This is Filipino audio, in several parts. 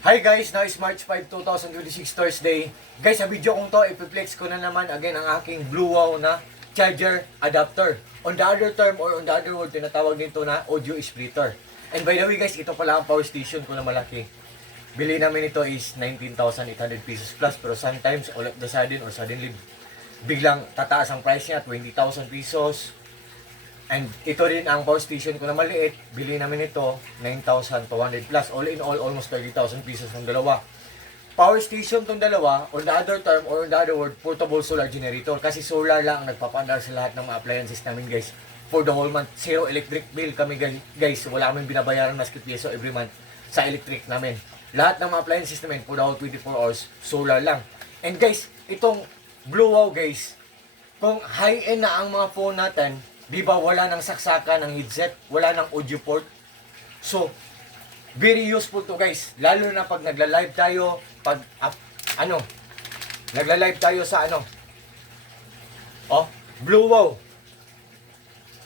Hi guys, now is March 5, 2026 Thursday. Guys, sa video kong to, ipiplex ko na naman again ang aking Blue Wow na charger adapter. On the other term or on the other word, tinatawag nito na audio splitter. And by the way guys, ito pala ang power station ko na malaki. Bili namin ito is 19,800 pesos plus, pero sometimes all of the sudden or suddenly biglang tataas ang price niya, 20,000 pesos. And ito rin ang power station ko na maliit. Bili namin ito 9,200 plus. All in all, almost 30,000 pesos ng dalawa. Power station tong dalawa, on the other term or on the other word, portable solar generator. Kasi solar lang ang nagpapandar sa lahat ng mga appliances namin guys. For the whole month, zero electric bill kami guys. Wala kami binabayaran maski piso every month sa electric namin. Lahat ng mga appliances namin for the whole 24 hours, solar lang. And guys, itong Blue Wow guys, kung high-end na ang mga phone natin, di ba wala nang saksakan ng headset, wala nang audio port. So, very useful to guys. Lalo na pag nagla-live tayo, pag nagla-live tayo sa Blue Wow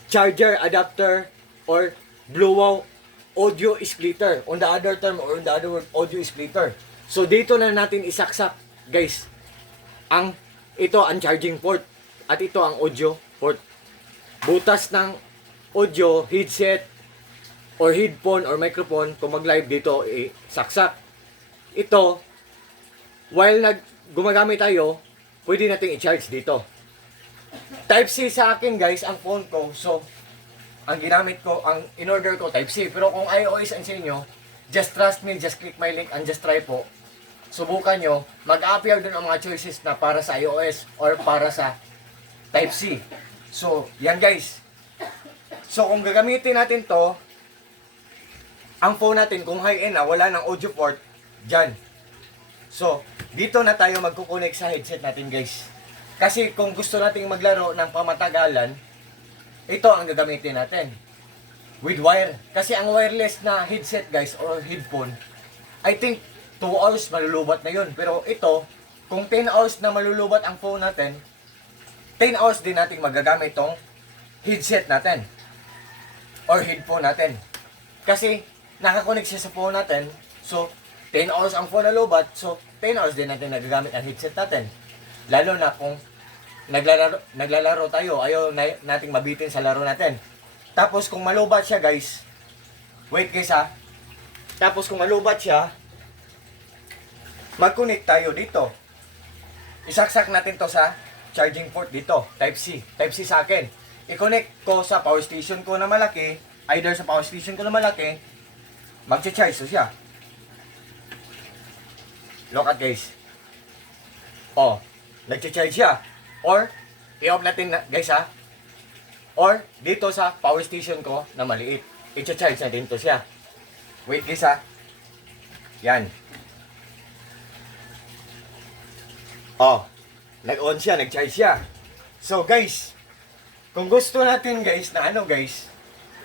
charger adapter or Blue Wow audio splitter. On the other term or on the other word, audio splitter. So, dito na natin isaksak guys ito ang charging port at ito ang audio port. Butas ng audio, headset, or headphone, or microphone, kung mag-live dito, saksak. Ito, while gumagamit tayo, pwede natin i-charge dito. Type-C sa akin guys, ang phone ko. So, ang ginamit ko, ang in-order ko, Type-C. Pero kung iOS ang sa inyo, just trust me, just click my link and just try po. Subukan nyo, mag-appear dun ang mga choices na para sa iOS or para sa Type-C. So, yan guys. So, kung gagamitin natin to, ang phone natin, kung high-end na, wala ng audio port, dyan. So, dito na tayo magkukunik sa headset natin guys. Kasi kung gusto nating maglaro ng pamatagalan, ito ang gagamitin natin. With wire. Kasi ang wireless na headset guys, or headphone, I think 2 hours malulubat na yun. Pero ito, kung 10 hours na malulubat ang phone natin, 10 hours din natin magagamit tong headset natin or headphone natin. Kasi nakakonect siya sa phone natin. So, 10 hours ang phone na lobat. So, 10 hours din natin nagagamit ang headset natin. Lalo na kung naglalaro tayo, ayaw nating mabitin sa laro natin. Tapos, kung malubat siya guys, wait guys ha. Tapos, kung malubat siya, mag-connect tayo dito. Isaksak natin to sa charging port dito, Type-C. Type-C sa akin. I-connect ko sa power station ko na malaki, either sa power station ko na malaki, magcha-charge to siya. Look at guys. Oh, nagcha-charge siya. Or, i-off natin na, guys ha. Or, dito sa power station ko na maliit, i-charge natin to siya. Wait guys ha. Yan. Oh, nag-on siya, nag-charge siya. So guys, kung gusto natin guys na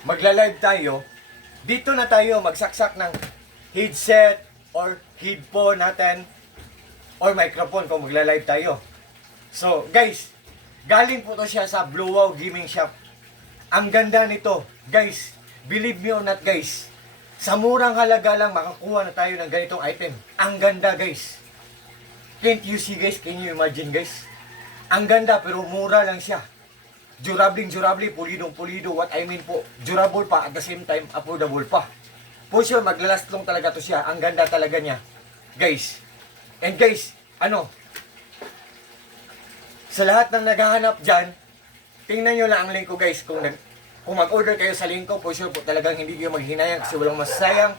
magla-live tayo, dito na tayo magsaksak ng headset or headphone natin or microphone kung magla-live tayo. So guys, galing po to siya sa Blue Wow Gaming Shop. Ang ganda nito, guys. Believe me or not guys, sa murang halaga lang makakuha na tayo ng ganitong item. Ang ganda guys. Can't you see guys? Can you imagine guys? Ang ganda pero mura lang siya. Durable, pulido. What I mean po, durable pa at the same time affordable pa. For sure, maglalast long talaga to siya. Ang ganda talaga niya. Guys. And guys, sa lahat ng naghahanap dyan, tingnan nyo lang ang link ko guys. Kung mag-order kayo sa link ko, for sure po talagang hindi kayo maghinayang kasi walang masayang.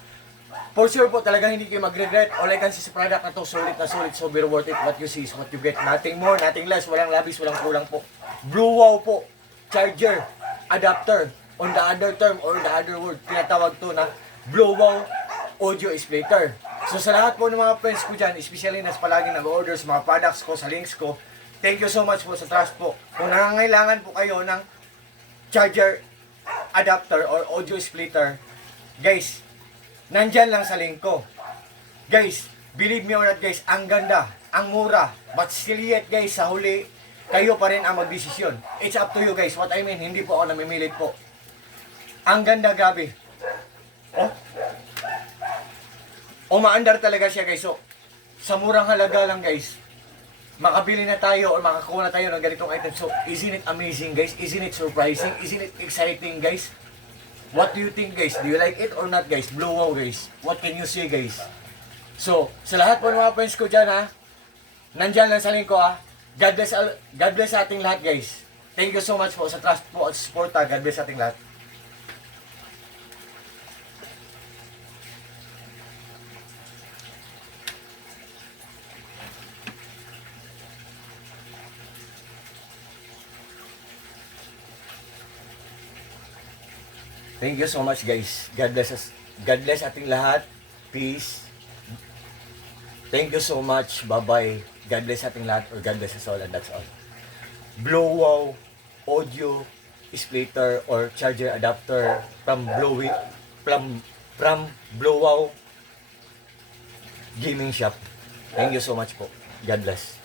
For sure po talagang hindi kayo mag-regret. All I can see sa product na to, solid na solid, so very worth it. What you see is what you get. Nothing more, nothing less. Walang labis, walang kulang po. Blue Wow po, charger, adapter. On the other term or the other word, tinatawag to na Blue Wow audio splitter. So sa lahat po ng mga friends ko dyan, especially na palagi nag-order sa mga products ko, sa links ko, thank you so much po sa trust po. Kung nangangailangan po kayo ng charger, adapter, or audio splitter, guys, nandyan lang sa link ko. Guys, believe me or not guys, ang ganda, ang mura, but still yet guys, sa huli, kayo pa rin ang magdesisyon. It's up to you guys. What I mean, hindi po ako namimilit po. Ang ganda, gabi. Oh. umaandar talaga siya guys. So, sa murang halaga lang guys, makabili na tayo or makakuha na tayo ng ganitong item. So, isn't it amazing guys? Isn't it surprising? Isn't it exciting guys? What do you think guys? Do you like it or not guys? Blue wow guys. What can you say guys? So, sa lahat po ng mga friends ko dyan ha, nandyan lang sa link ko ha. God bless sa ating lahat guys. Thank you so much po sa trust po at support ha. God bless sa ating lahat. Thank you so much guys. God bless us. God bless ating lahat. Peace. Thank you so much. Bye-bye. God bless ating lahat or God bless us all and that's all. Blow wow audio splitter or charger adapter from Blow wow gaming shop. Thank you so much po. God bless.